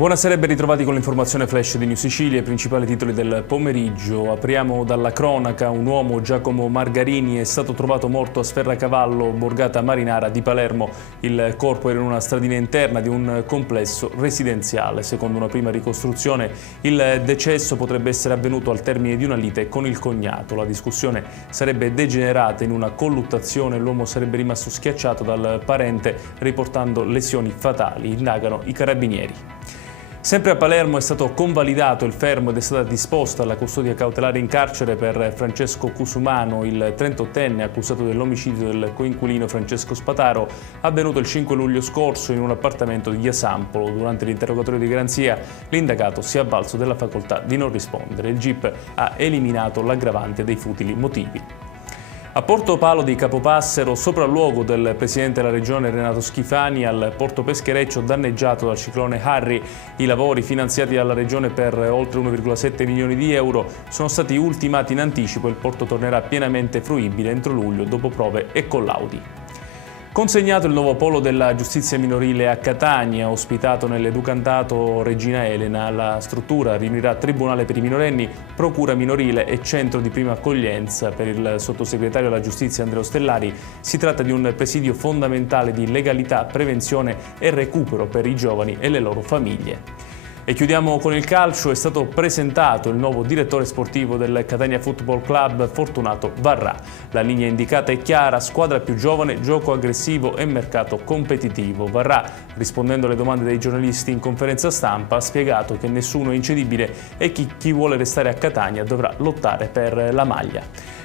Buonasera e ben ritrovati con l'informazione flash di New Sicilia, i principali titoli del pomeriggio. Apriamo dalla cronaca. Un uomo, Giacomo Margarini, è stato trovato morto a Sferracavallo, borgata marinara di Palermo. Il corpo era in una stradina interna di un complesso residenziale. Secondo una prima ricostruzione, il decesso potrebbe essere avvenuto al termine di una lite con il cognato. La discussione sarebbe degenerata in una colluttazione. L'uomo sarebbe rimasto schiacciato dal parente, riportando lesioni fatali. Indagano i carabinieri. Sempre a Palermo è stato convalidato il fermo ed è stata disposta la custodia cautelare in carcere per Francesco Cusumano, il 38enne accusato dell'omicidio del coinquilino Francesco Spataro, avvenuto il 5 luglio scorso in un appartamento di Via Sampolo. Durante l'interrogatorio di garanzia, l'indagato si è avvalso della facoltà di non rispondere. Il GIP ha eliminato l'aggravante dei futili motivi. A Porto Palo di Capopassero, sopralluogo del presidente della regione Renato Schifani, al porto peschereccio danneggiato dal ciclone Harry, i lavori finanziati dalla regione per oltre 1,7 milioni di euro sono stati ultimati in anticipo e il porto tornerà pienamente fruibile entro luglio dopo prove e collaudi. Consegnato il nuovo polo della giustizia minorile a Catania, ospitato nell'Educantato Regina Elena, la struttura riunirà Tribunale per i minorenni, Procura minorile e Centro di prima accoglienza. Per il sottosegretario alla giustizia Andrea Ostellari si tratta di un presidio fondamentale di legalità, prevenzione e recupero per i giovani e le loro famiglie. E chiudiamo con il calcio. È stato presentato il nuovo direttore sportivo del Catania Football Club, Fortunato Varrà. La linea indicata è chiara: squadra più giovane, gioco aggressivo e mercato competitivo. Varrà, rispondendo alle domande dei giornalisti in conferenza stampa, ha spiegato che nessuno è incedibile e chi vuole restare a Catania dovrà lottare per la maglia.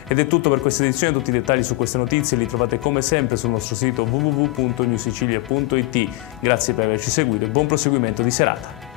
Ed è tutto per questa edizione. Tutti i dettagli su queste notizie li trovate come sempre sul nostro sito www.newsicilia.it. Grazie per averci seguito e buon proseguimento di serata.